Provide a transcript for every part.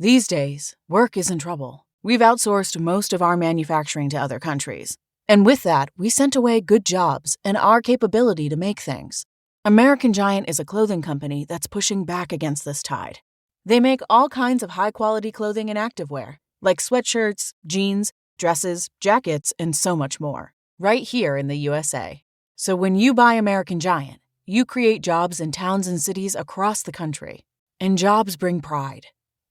These days, work is in trouble. We've outsourced most of our manufacturing to other countries. And with that, we sent away good jobs and our capability to make things. American Giant is a clothing company that's pushing back against this tide. They make all kinds of high-quality clothing and activewear, like sweatshirts, jeans, dresses, jackets, and so much more, right here in the USA. So when you buy American Giant, you create jobs in towns and cities across the country. And jobs bring pride,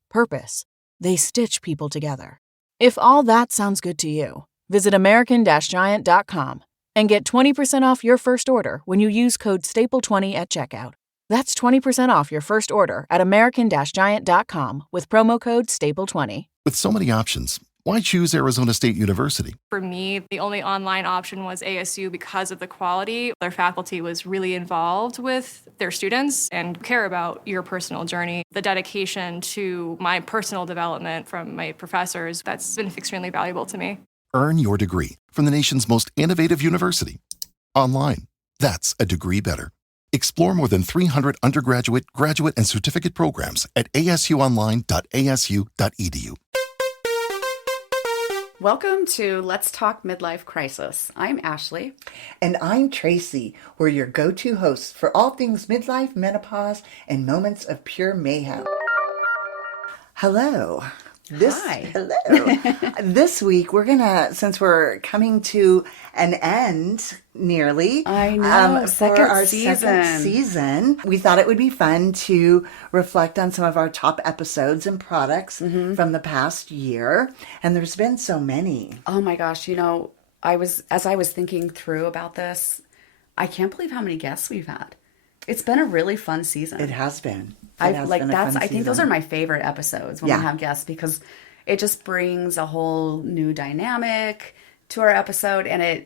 purpose. They stitch people together. If all that sounds good to you, visit American-Giant.com and get 20% off your first order when you use code STAPLE20 at checkout. That's 20% off your first order at American-Giant.com with promo code STAPLE20. With so many options, why choose Arizona State University? For me, the only online option was ASU because of the quality. Their faculty was really involved with their students and care about your personal journey. The dedication to my personal development from my professors, that's been extremely valuable to me. Earn your degree from the nation's most innovative university. Online. That's a degree better. Explore more than 300 undergraduate, graduate, and certificate programs at asuonline.asu.edu. Welcome to Let's Talk Midlife Crisis. I'm Ashley. And I'm Traci. We're your go-to hosts for all things midlife, menopause, and moments of pure mayhem. Hello. Hi. Hello. This week, we're going to, since we're coming to an end nearly, I know, for our second season, we thought it would be fun to reflect on some of our top episodes and products from the past year. And there's been so many. Oh my gosh, as I was thinking through about this, I can't believe how many guests we've had. It's been a really fun season. It has been. I think those are my favorite episodes when we have guests, because it just brings a whole new dynamic to our episode, and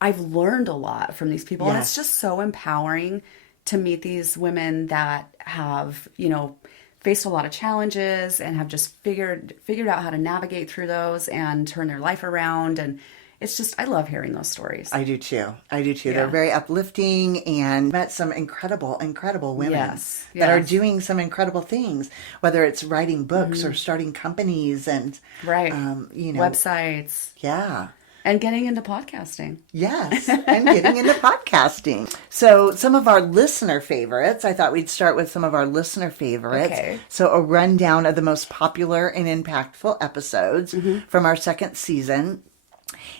I've learned a lot from these people, and it's just so empowering to meet these women that have, faced a lot of challenges and have just figured out how to navigate through those and turn their life around. And it's just, I love hearing those stories. I do too. Yeah. They're very uplifting, and met some incredible women that are doing some incredible things, whether it's writing books or starting companies and websites. Yeah. And getting into podcasting. Yes, and getting into podcasting. So some of our listener favorites, I thought we'd start with some of our listener favorites. Okay. So a rundown of the most popular and impactful episodes from our second season.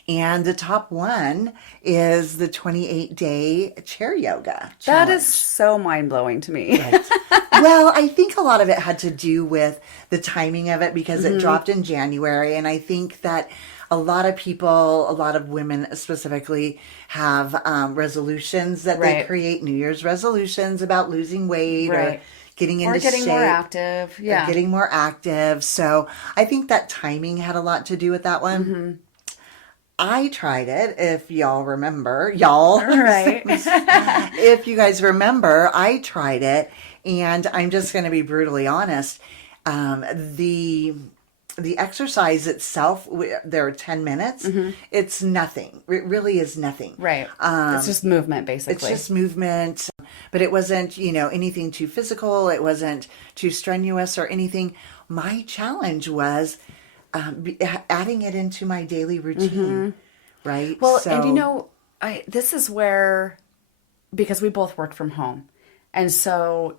And the top one is the 28-day chair yoga challenge. That is so mind-blowing to me. Right. Well, I think a lot of it had to do with the timing of it, because it dropped in January. And I think that a lot of people, a lot of women specifically, have resolutions that they create, New Year's resolutions about losing weight or getting into shape. Or getting more active. Yeah. Or getting more active. So I think that timing had a lot to do with that one. I tried it, if y'all remember. Right. If you guys remember, I tried it, and I'm just going to be brutally honest. The exercise itself, there are 10 minutes. It's nothing. It really is nothing. Right. It's just movement, basically. It's just movement. But it wasn't, anything too physical. It wasn't too strenuous or anything. My challenge was adding it into my daily routine, right? Well, and this is where, because we both work from home, and so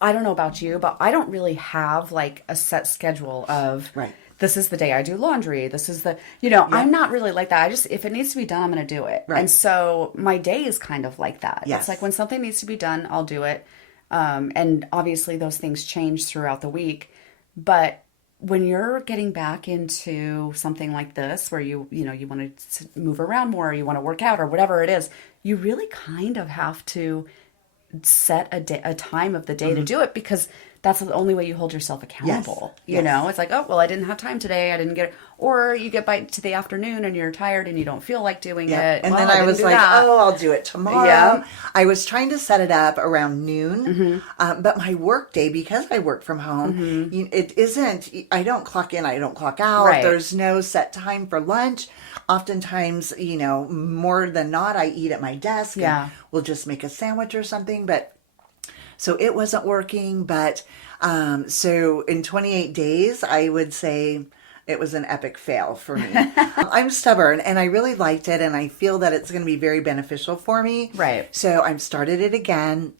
I don't know about you, but I don't really have like a set schedule of, this is the day I do laundry. This is I'm not really like that. If it needs to be done, I'm going to do it. Right. And so my day is kind of like that. Yes. It's like when something needs to be done, I'll do it. And obviously those things change throughout the week, but when you're getting back into something like this, where you want to move around more, or you want to work out, or whatever it is, you really kind of have to set a time of the day to do it, because that's the only way you hold yourself accountable. Yes. It's like, oh, well, I didn't have time today. I didn't get it. Or you get to the afternoon and you're tired and you don't feel like doing it. And then I was like, I'll do it tomorrow. Yeah. I was trying to set it up around noon. But my work day, because I work from home, it isn't, I don't clock in, I don't clock out. Right. There's no set time for lunch. Oftentimes, more than not, I eat at my desk. Yeah. And we'll just make a sandwich or something. But so it wasn't working, but So in 28 days, I would say it was an epic fail for me. I'm stubborn and I really liked it, and I feel that it's going to be very beneficial for me. Right. So I've started it again,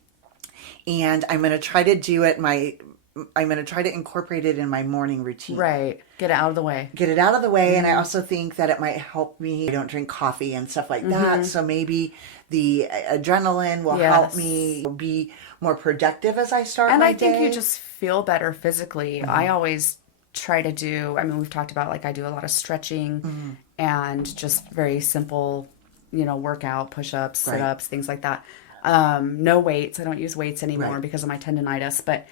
and I'm going to try to do it I'm going to try to incorporate it in my morning routine. Right. Get it out of the way. Get it out of the way. And I also think that it might help me. I don't drink coffee and stuff like that. So maybe the adrenaline will help me be more productive as I start my day. And I think you just feel better physically. I always try to do, I mean, we've talked about, like, I do a lot of stretching and just very simple, workout, push-ups, sit-ups, things like that. No weights. I don't use weights anymore because of my tendonitis, but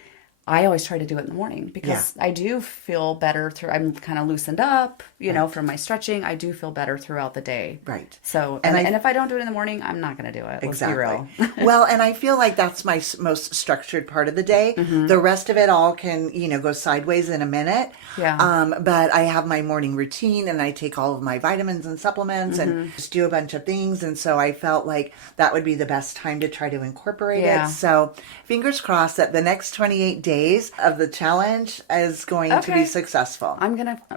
I always try to do it in the morning because I do feel better I'm kind of loosened up, from my stretching. I do feel better throughout the day. Right. So, and if I don't do it in the morning, I'm not going to do it. Exactly. Let's be real. Well, and I feel like that's my most structured part of the day. The rest of it all can, go sideways in a minute. Yeah. But I have my morning routine, and I take all of my vitamins and supplements and just do a bunch of things. And so I felt like that would be the best time to try to incorporate it. So fingers crossed that the next 28 days of the challenge is going to be successful.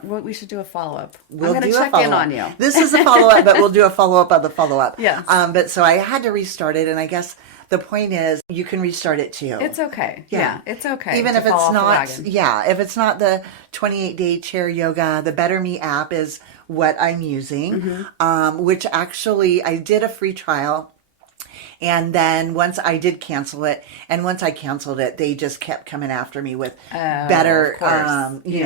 We should do a follow-up. We'll I'm going to check in on you. This is a follow-up, but we'll do a follow-up of the follow-up. Yes. But so I had to restart it, and I guess the point is you can restart it too. It's okay. Yeah, it's okay. Even if it's not, if it's not the 28-day chair yoga, the Better Me app is what I'm using, which actually I did a free trial. And then once I did cancel it, and once I canceled it, they just kept coming after me with better,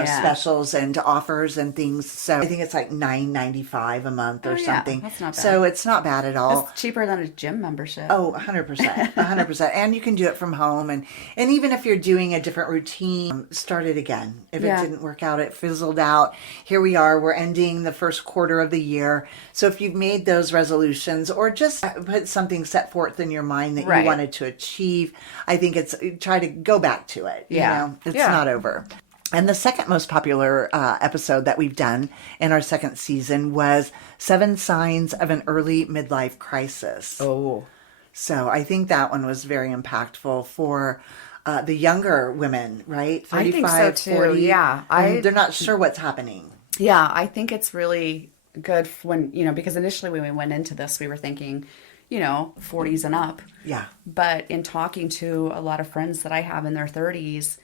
specials and offers and things. So I think it's like $9.95 a month or something. That's not bad. So it's not bad at all. It's cheaper than a gym membership. Oh, 100%, 100%. And you can do it from home. And even if you're doing a different routine, start it again. If it didn't work out, it fizzled out. Here we are. We're ending the first quarter of the year. So if you've made those resolutions or just put something set forth in your mind that you wanted to achieve, I think try to go back to it. It's not over. And the second most popular episode that we've done in our second season was 7 Signs of an Early Midlife Crisis. Oh. So I think that one was very impactful for the younger women, right? 35, I think so too. 40. Yeah. They're not sure what's happening. Yeah, I think it's really good when, because initially when we went into this, we were thinking, 40s and up. Yeah. But in talking to a lot of friends that I have in their 30s,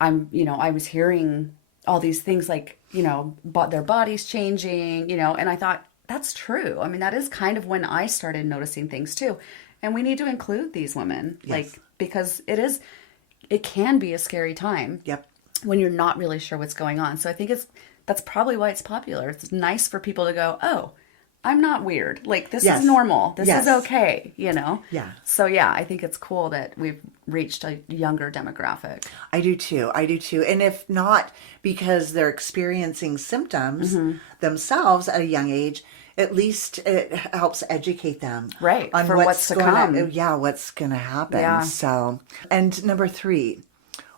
I was hearing all these things like, their bodies changing, and I thought, that's true. I mean, that is kind of when I started noticing things too. And we need to include these women, because it can be a scary time. Yep. When you're not really sure what's going on. So I think that's probably why it's popular. It's nice for people to go, oh, I'm not weird. Like, this is normal. This is okay, Yeah. So, yeah, I think it's cool that we've reached a younger demographic. I do too. And if not because they're experiencing symptoms themselves at a young age, at least it helps educate them. Right. On for what's to come. What's going to happen. Yeah. So, and number 3,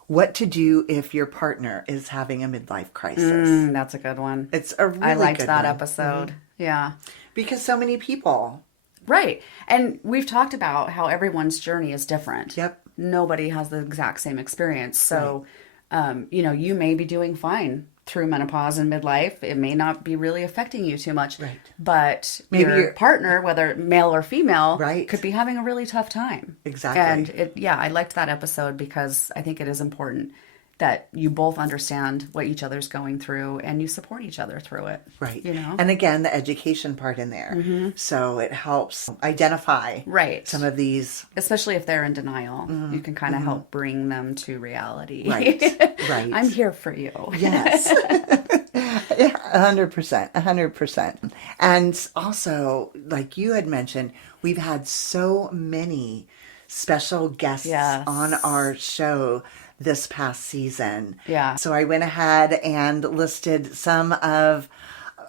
what to do if your partner is having a midlife crisis. That's a good one. It's a really good one. I liked that episode. Yeah. Because so many people. Right. And we've talked about how everyone's journey is different. Yep. Nobody has the exact same experience. So, you may be doing fine through menopause and midlife. It may not be really affecting you too much. Right. But maybe your partner, whether male or female, right, could be having a really tough time. Exactly. And I liked that episode because I think it is important that you both understand what each other's going through and you support each other through it. Right. And again, the education part in there. So it helps identify some of these. Especially if they're in denial. You can kind of help bring them to reality. Right. Right. I'm here for you. Yes. 100%. 100%. And also, like you had mentioned, we've had so many special guests on our show this past season. Yeah. So I went ahead and listed some of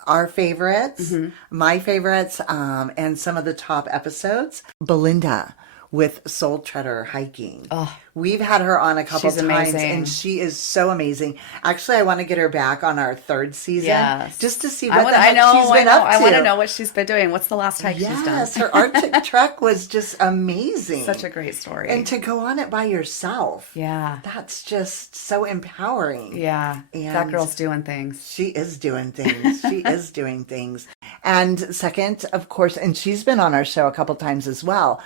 our favorites, my favorites, and some of the top episodes. Belinda with Soul Treader hiking. We've had her on a couple She's times, amazing. and she is so amazing. Actually, I want to get her back on our 3rd season, Yes. just to see what the heck she's been up to. I want to know what she's been doing. What's the last hike she's done? Yes, her Arctic trek was just amazing. Such a great story. And to go on it by yourself. Yeah. That's just so empowering. Yeah. And that girl's doing things. she is doing things. She is doing things. And second, of course, and she's been on our show a couple times as well,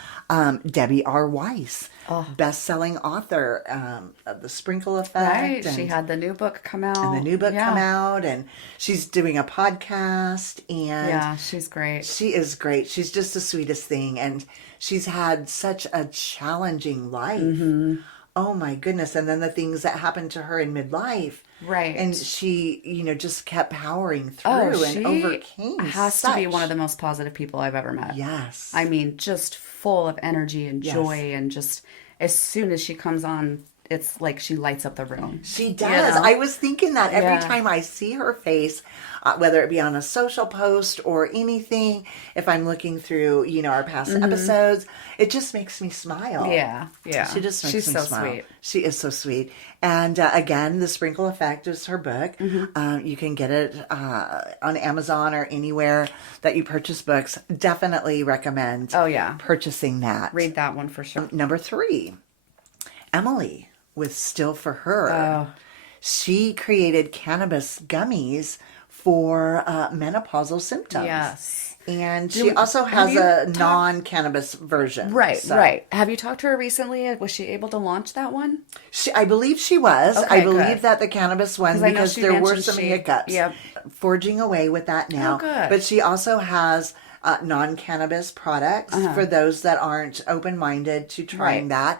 Debbie Weiss, best-selling author of The Sprinkle Effect. Right. And, She had the new book come out. and the new book come out, and she's doing a podcast, and Yeah, she's great. she is great. She's just the sweetest thing, and she's had such a challenging life. Mm-hmm. Oh my goodness. And then the things that happened to her in midlife. Right. And she, just kept powering through and overcame has to be one of the most positive people I've ever met. Yes. I mean, just full of energy and joy, and just as soon as she comes on, it's like she lights up the room. She does. I was thinking that every time I see her face, whether it be on a social post or anything, if I'm looking through, our past episodes, it just makes me smile. Yeah, yeah. She just makes She's me so smile. sweet. She is so sweet. And again, The Sprinkle Effect is her book. You can get it on Amazon or anywhere that you purchase books. Definitely recommend purchasing that. Read that one for sure. Number 3, Emily with Still for Her. She created cannabis gummies for menopausal symptoms. Yes. And she also has a non-cannabis version. Right, So right. Have you talked to her recently? Was she able to launch that one? I believe she was. Okay, I believe good. that the cannabis one, I know because she there were mentioned some she- hiccups. Yep. Forging away with that now. Oh, good. But she also has non-cannabis products for those that aren't open-minded to trying that,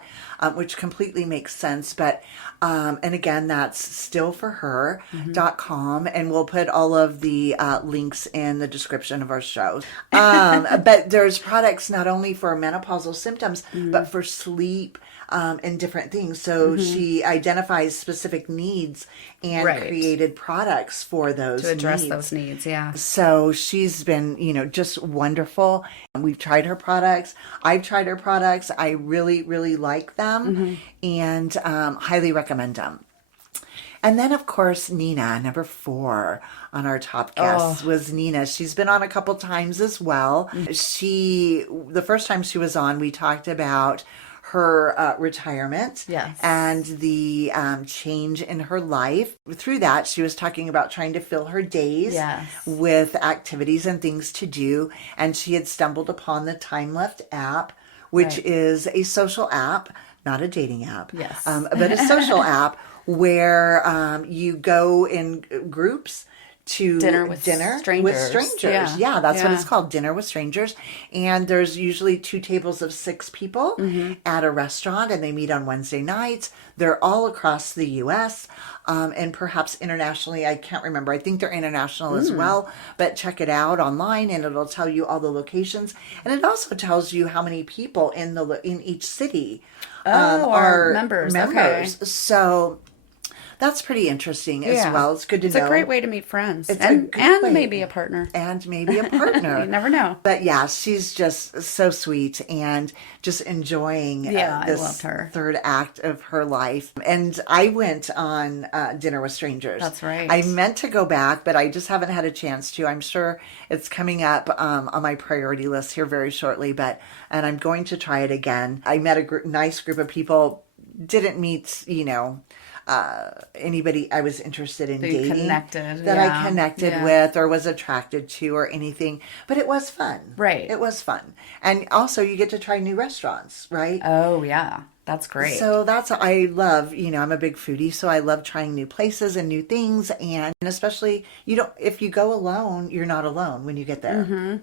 which completely makes sense. But, and again, that's stillforher.com, and we'll put all of the links in the description of our show. But there's products not only for menopausal symptoms, but for sleep, and different things. So she identifies specific needs and created products for those To address needs. those needs, yeah. So she's been, just wonderful. We've tried her products. I've tried her products. I really, really like them and highly recommend them. And then, of course, Nina, number 4 on our top guests was Nina. She's been on a couple times as well. The first time she was on, we talked about her retirement and the change in her life. Through that, she was talking about trying to fill her days with activities and things to do. And she had stumbled upon the Time Left app, which is a social app, not a dating app, but a social app where you go in groups to Dinner with strangers. Yeah, that's what it's called, Dinner with Strangers. And there's usually 2 tables of 6 people at a restaurant, and they meet on Wednesday nights. They're all across the U.S. And perhaps internationally. I can't remember. I think they're international as well. But check it out online, and it'll tell you all the locations. And it also tells you how many people in each city are members. Okay. So that's pretty interesting as well. It's good to know. It's a great way to meet friends. It's and a good way. maybe a partner. And maybe a partner. You never know. But yeah, she's just so sweet and just enjoying I this loved her. 3rd act of her life. And I went on Dinner with Strangers. That's right. I meant to go back, but I just haven't had a chance to. I'm sure it's coming up on my priority list here very shortly, and I'm going to try it again. I met a nice group of people, didn't meet, anybody I was interested in dating that I connected with or was attracted to or anything, but it was fun. Right. It was fun. And also you get to try new restaurants, right? Oh, yeah. That's great. So I love, I'm a big foodie, so I love trying new places and new things. And especially, if you go alone, you're not alone when you get there.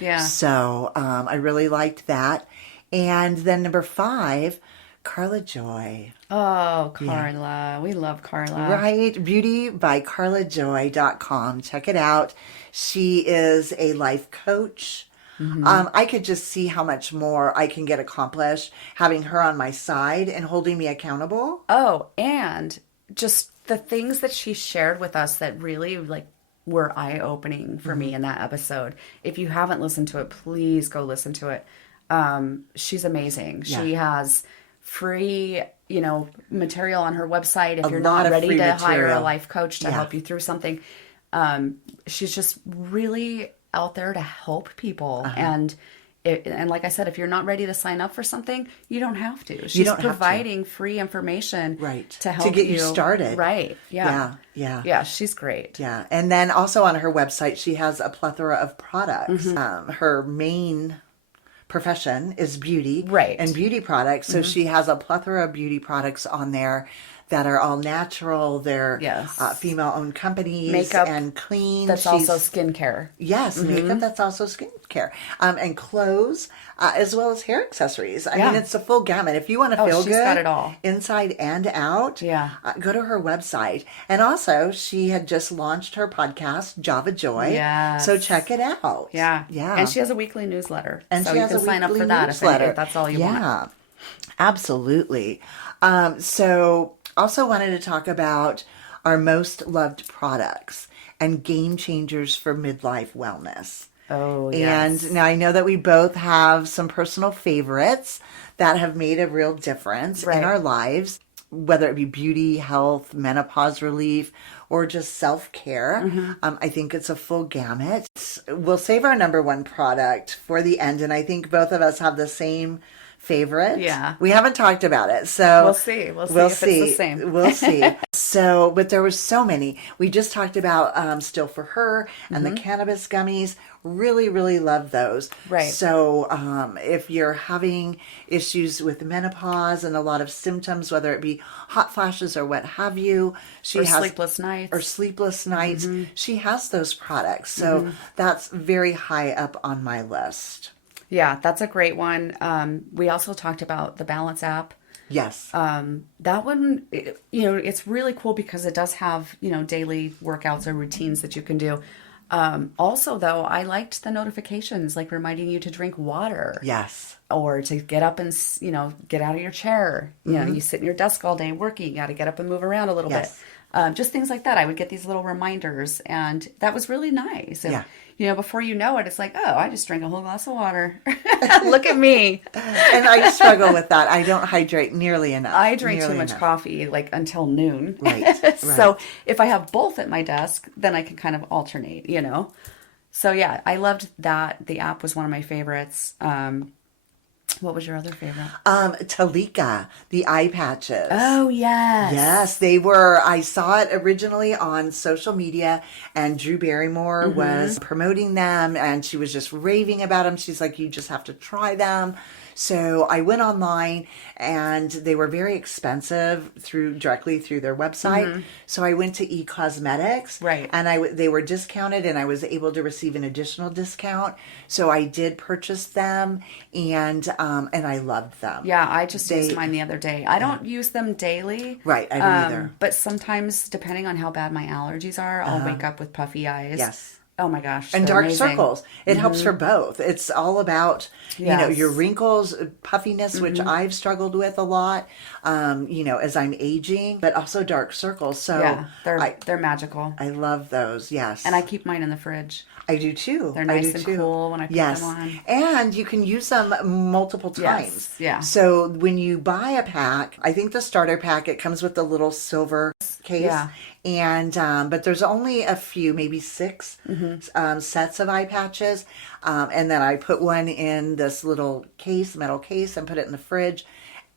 Yeah. So I really liked that. And then number 5, Carla Joy. Oh, Carla. We love Carla. Right. Beautybycarlajoy.com. Check it out. She is a life coach. I could just see how much more I can get accomplished having her on my side and holding me accountable. Oh, and just the things that she shared with us that really were eye-opening for me in that episode. If you haven't listened to it, please go listen to it. She's amazing. She has free, material on her website if you're not ready to hire a life coach to help you through something. She's just really out there to help people. And like I said, if you're not ready to sign up for something, you don't have to. She's providing free information to help get you started. Right. Yeah. Yeah. Yeah. She's great. Yeah. And then also on her website, she has a plethora of products. Her main profession is beauty and beauty products. So she has a plethora of beauty products on there that are all natural. They're female-owned companies, makeup and clean. That's also skincare. Yes, makeup that's also skincare. And clothes, as well as hair accessories. I mean, it's a full gamut. If you want to feel good, got it all. Inside and out, go to her website. And also, she had just launched her podcast, Java Joy. Yes. So check it out. Yeah. And she has a weekly newsletter. And so you can sign up for that if that's all you want. Yeah, absolutely. So also wanted to talk about our most loved products and game changers for midlife wellness. Oh, yes. And now I know that we both have some personal favorites that have made a real difference in our lives, whether it be beauty, health, menopause relief, or just self-care. I think it's a full gamut. We'll save our number one product for the end, and I think both of us have the same favorite. Yeah. We haven't talked about it. So we'll see. We'll see if it's the same. We'll see. So, but there was so many. We just talked about Still for Her and the cannabis gummies. Really, really love those. Right. So if you're having issues with menopause and a lot of symptoms, whether it be hot flashes or what have you, she has sleepless nights. She has those products. So that's very high up on my list. Yeah, that's a great one. We also talked about the Balance app. Yes. That one, it's really cool because it does have, daily workouts or routines that you can do. Also, though, I liked the notifications, like reminding you to drink water. Yes. Or to get up and, get out of your chair. You sit in your desk all day working. You got to get up and move around a little bit. Just things like that. I would get these little reminders, and that was really nice. And, before you know it, it's like, oh, I just drank a whole glass of water. Look at me. And I struggle with that. I don't hydrate nearly enough. I drink too much coffee, until noon. Right. So if I have both at my desk, then I can kind of alternate, So yeah, I loved that. The app was one of my favorites. What was your other favorite? Talika, the eye patches. Oh, yes. Yes, they were. I saw it originally on social media, and Drew Barrymore was promoting them, and she was just raving about them. She's like, you just have to try them. So I went online, and they were very expensive directly through their website. So I went to eCosmetics, and they were discounted, and I was able to receive an additional discount. So I did purchase them, and I loved them. Yeah, I just used mine the other day. I don't use them daily. Right, I don't either. But sometimes, depending on how bad my allergies are, I'll wake up with puffy eyes. Yes. Oh my gosh. And dark circles. It helps for both. It's all about, your wrinkles, puffiness, which I've struggled with a lot, as I'm aging, but also dark circles. So they're magical. I love those. Yes. And I keep mine in the fridge. I do too. They're nice and cool when I put them on. And you can use them multiple times. Yeah. So when you buy a pack, I think the starter pack, it comes with the little silver case. Yeah. And but there's only a few, maybe 6 sets of eye patches. And then I put one in this little metal case, and put it in the fridge.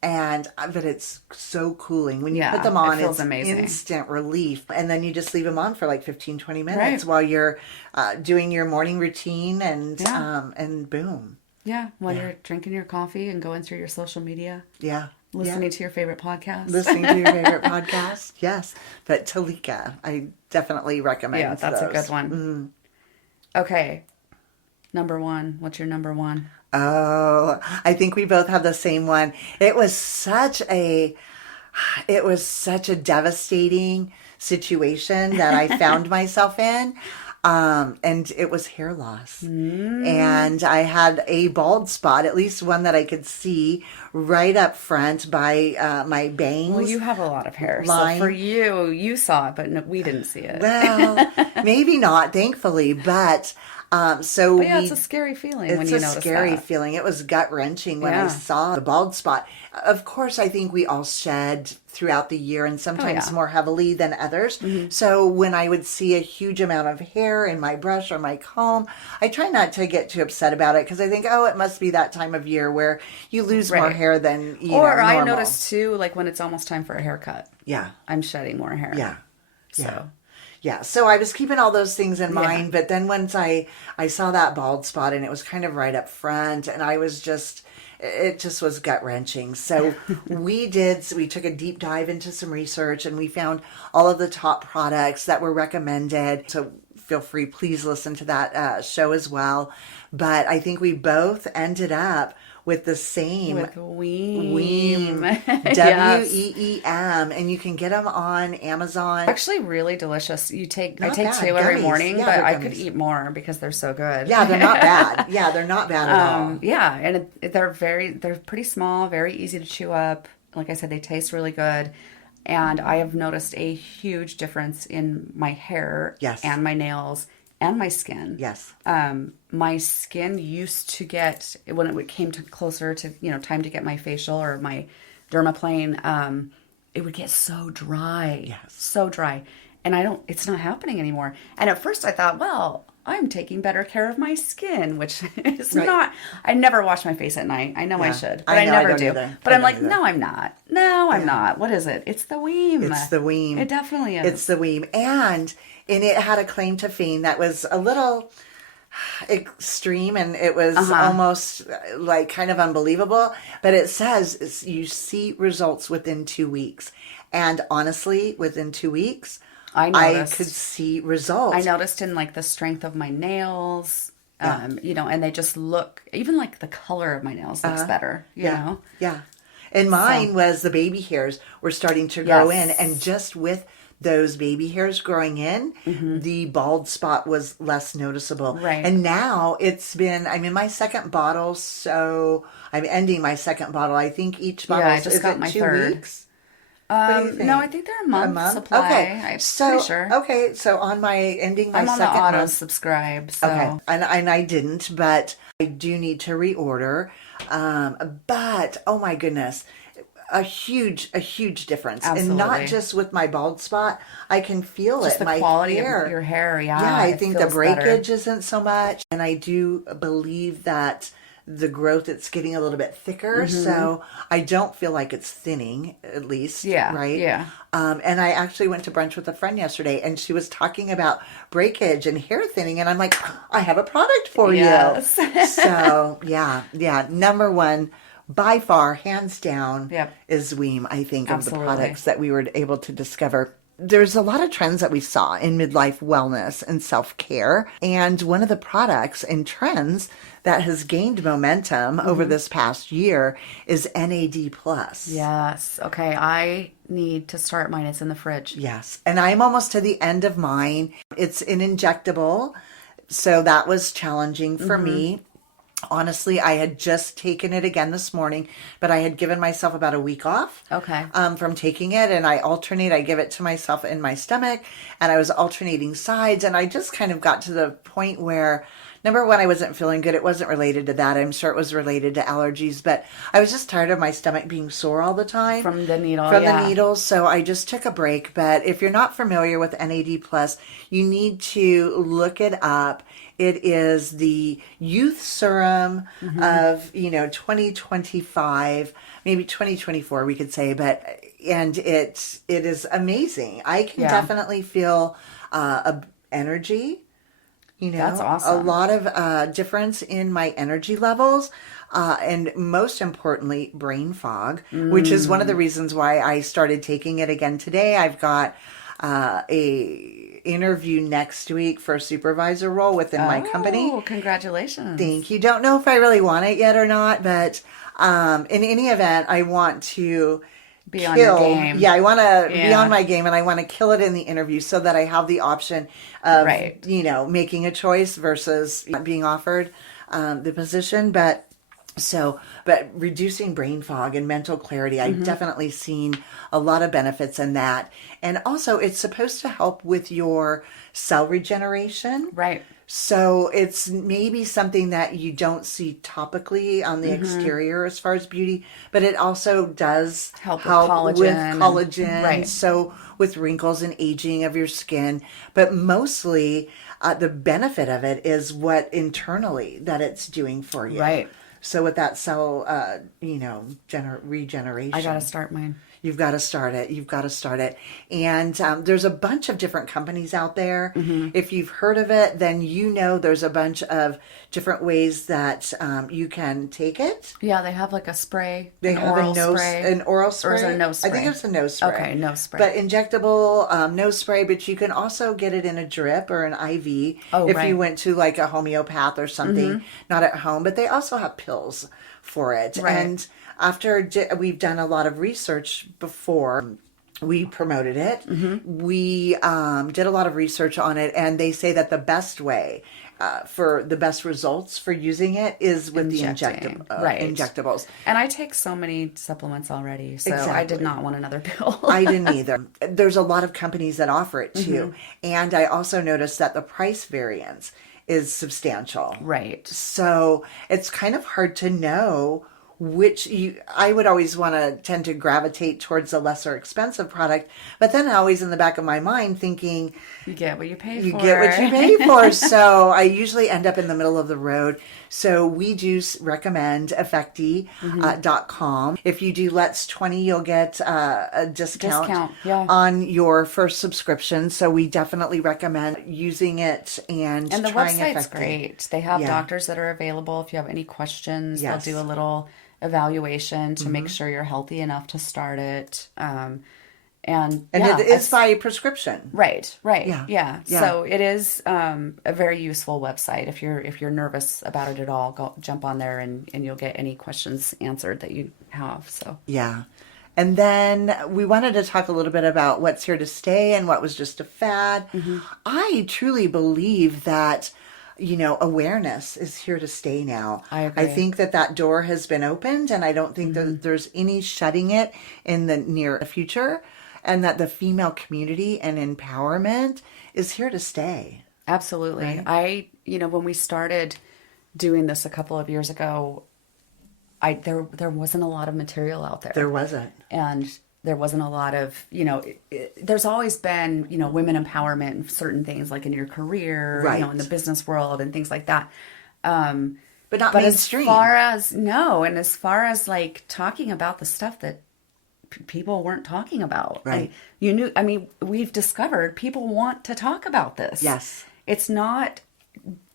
But it's so cooling. When you put them on, it's amazing. Instant relief. And then you just leave them on for 15, 20 minutes while you're doing your morning routine, and boom. Yeah, while you're drinking your coffee and going through your social media. Yeah. Listening to your favorite podcast. Listening to your favorite podcast, yes. But Talika, I definitely recommend. Yeah, that's a good one. Okay, number one. What's your number one? Oh, I think we both have the same one. It was such a devastating situation that I found myself in. And it was hair loss. And I had a bald spot, at least one that I could see right up front by my bangs. Well, you have a lot of hair. So for you saw it, but no, we didn't see it. Well, maybe not, thankfully. But So But yeah, it's a scary feeling when you notice It's a scary that. feeling. It was gut-wrenching when I saw the bald spot. Of course, I think we all shed throughout the year and sometimes more heavily than others. So when I would see a huge amount of hair in my brush or my comb, I try not to get too upset about it because I think, oh, it must be that time of year where you lose more hair than, you know, normal. I notice too, like when it's almost time for a haircut. Yeah. I'm shedding more hair. Yeah. So. Yeah, so I was keeping all those things in mind, but then once I saw that bald spot and it was kind of right up front, and I was just, it just was gut-wrenching. So we took a deep dive into some research and we found all of the top products that were recommended. So feel free, please listen to that show as well. But I think we both ended up with the same Weem. WEEM, and you can get them on Amazon. Actually, really delicious. I take bad. 2 every Gummies. morning, Yeah, but they're I gummies. could eat more because they're so good. Yeah, they're not bad. Yeah, they're not bad at all. Yeah, and they're pretty small, very easy to chew up. Like I said, they taste really good. And I have noticed a huge difference in my hair and my nails and my skin. Yes. My skin used to get, when it came to closer to, time to get my facial or my dermaplane, it would get so dry. Yes. So dry. And it's not happening anymore. And at first I thought, well, I'm taking better care of my skin, which is not, I never wash my face at night. I know I should, but I never do. Either. But I'm like, no, I'm not. No, I'm not. What is it? It's the Weem. It's the Weem. It definitely is. It's the Weem. And it had a claim to fame that was a little extreme, and it was almost like kind of unbelievable. But it says you see results within 2 weeks. And honestly, within 2 weeks, I could see results. I noticed in like the strength of my nails, and they just look, even like the color of my nails looks better, you know? Yeah. And mine was the baby hairs were starting to grow in. And just with those baby hairs growing in, the bald spot was less noticeable. Right. And now I'm in my second bottle, so I'm ending my second bottle. I think each bottle I just got my 2 third. weeks. What do you think? No, I think they're a month supply. Okay, I'm so pretty sure. Okay, so on my ending my I'm on the second auto month. subscribe. So. Okay, and I didn't, but I do need to reorder. But oh my goodness, a huge difference, Absolutely. and not just with my bald spot. I can feel Just it. the My quality hair. of your hair. Yeah, Yeah, I it think the feels breakage better. isn't so much, and I do believe that the growth, it's getting a little bit thicker, so I don't feel like it's thinning, at least. Yeah, Right? yeah. And I actually went to brunch with a friend yesterday, and she was talking about breakage and hair thinning, and I'm like, I have a product for Yes. you. So, yeah. Number one, by far, hands down, is Weem, I think, of the products that we were able to discover. There's a lot of trends that we saw in midlife wellness and self-care. And one of the products and trends that has gained momentum over this past year is NAD+. Yes. Okay. I need to start mine. It's in the fridge. Yes. And I'm almost to the end of mine. It's an injectable. So that was challenging for me. Honestly, I had just taken it again this morning, but I had given myself about a week off from taking it, and I give it to myself in my stomach, and I was alternating sides, and I just kind of got to the point where, number one, I wasn't feeling good. It wasn't related to that. I'm sure it was related to allergies, but I was just tired of my stomach being sore all the time. From the needle, the needles, so I just took a break. But if you're not familiar with NAD+, you need to look it up. It is the youth serum of, 2025, maybe 2024, we could say, and it is amazing. I can definitely feel energy, That's awesome. a lot of difference in my energy levels. And most importantly, brain fog, which is one of the reasons why I started taking it again today. I've got a interview next week for a supervisor role within my company. Oh, congratulations. Thank you. Don't know if I really want it yet or not, but in any event, I want to be on your game. Yeah, I want to be on my game, and I want to kill it in the interview so that I have the option of, making a choice versus being offered the position. But So, but reducing brain fog and mental clarity, I've definitely seen a lot of benefits in that. And also, it's supposed to help with your cell regeneration. Right. So it's maybe something that you don't see topically on the exterior as far as beauty, but it also does Help with collagen. right. So with wrinkles and aging of your skin, but mostly the benefit of it is what internally that it's doing for you. Right. So with that cell, regeneration. I got to start mine. You've got to start it. You've got to start it. And there's a bunch of different companies out there. If you've heard of it, then you know there's a bunch of different ways that you can take it. Yeah, they have like a spray. They have an oral spray. Or is it a nose spray? I think it's a nose spray. Okay, nose spray. But injectable nose spray, but you can also get it in a drip or an IV if you went to like a homeopath or something, not at home. But they also have pills for it. Right. And after we've done a lot of research before we promoted it, we did a lot of research on it, and they say that the best way for the best results for using it is with the injectables. And I take so many supplements already, so I did not want another pill. I didn't either. There's a lot of companies that offer it too. And I also noticed that the price variance is substantial. Right. So it's kind of hard to know I would always want to tend to gravitate towards a lesser expensive product, but then always in the back of my mind thinking, you get what you pay for. You get what you pay for. So I usually end up in the middle of the road. So we do recommend Effecti.com. If you do Let's 20, you'll get a discount on your first subscription. So we definitely recommend using it and the trying website's Effecti. Great. They have doctors that are available. If you have any questions, they'll do a little evaluation to make sure you're healthy enough to start it. And it is by prescription. Right. Yeah. So it is a very useful website. If you're nervous about it at all, jump on there and you'll get any questions answered that you have. So yeah. And then we wanted to talk a little bit about what's here to stay and what was just a fad. I truly believe that awareness is here to stay now. I agree. I think that door has been opened, and I don't think that there's any shutting it in the near future, and that the female community and empowerment is here to stay. Absolutely. Right? When we started doing this a couple of years ago, there wasn't a lot of material out there. There wasn't. And there wasn't a lot of, there's always been, women empowerment in certain things, like in your career, in the business world and things like that. But not mainstream. As far as like talking about the stuff that people weren't talking about. Right. We've discovered people want to talk about this. Yes. It's not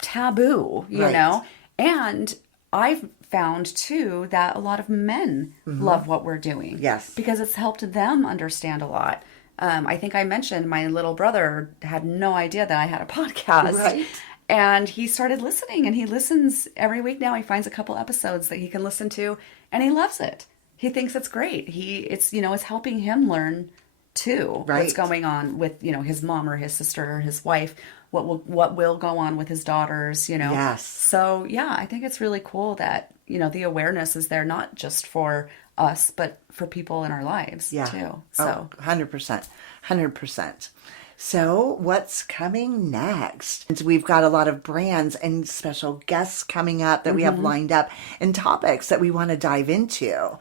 taboo, you know? And I've found too that a lot of men love what we're doing. Yes. Because it's helped them understand a lot. I think I mentioned my little brother had no idea that I had a podcast. Right. And he started listening, and he listens every week now. He finds a couple episodes that he can listen to, and he loves it. He thinks it's great. It's helping him learn too what's going on with, his mom or his sister or his wife, what will go on with his daughters, Yes. So yeah, I think it's really cool that, the awareness is there not just for us, but for people in our lives too. So 100%. 100%. So what's coming next? We've got a lot of brands and special guests coming up that we have lined up, and topics that we want to dive into.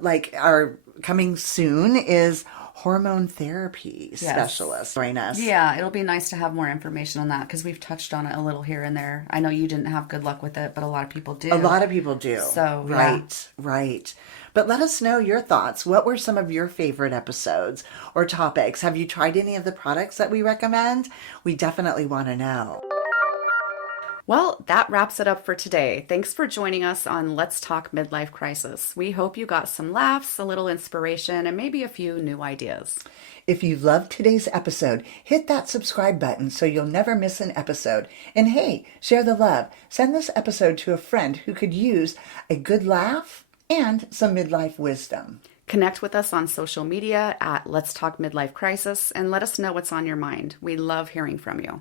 Like our coming soon is hormone therapy specialist join us. Yeah, it'll be nice to have more information on that because we've touched on it a little here and there. I know you didn't have good luck with it, but a lot of people do. A lot of people do. So, Right. But let us know your thoughts. What were some of your favorite episodes or topics? Have you tried any of the products that we recommend? We definitely want to know. Well, that wraps it up for today. Thanks for joining us on Let's Talk Midlife Crisis. We hope you got some laughs, a little inspiration, and maybe a few new ideas. If you loved today's episode, hit that subscribe button so you'll never miss an episode. And hey, share the love. Send this episode to a friend who could use a good laugh and some midlife wisdom. Connect with us on social media at Let's Talk Midlife Crisis and let us know what's on your mind. We love hearing from you.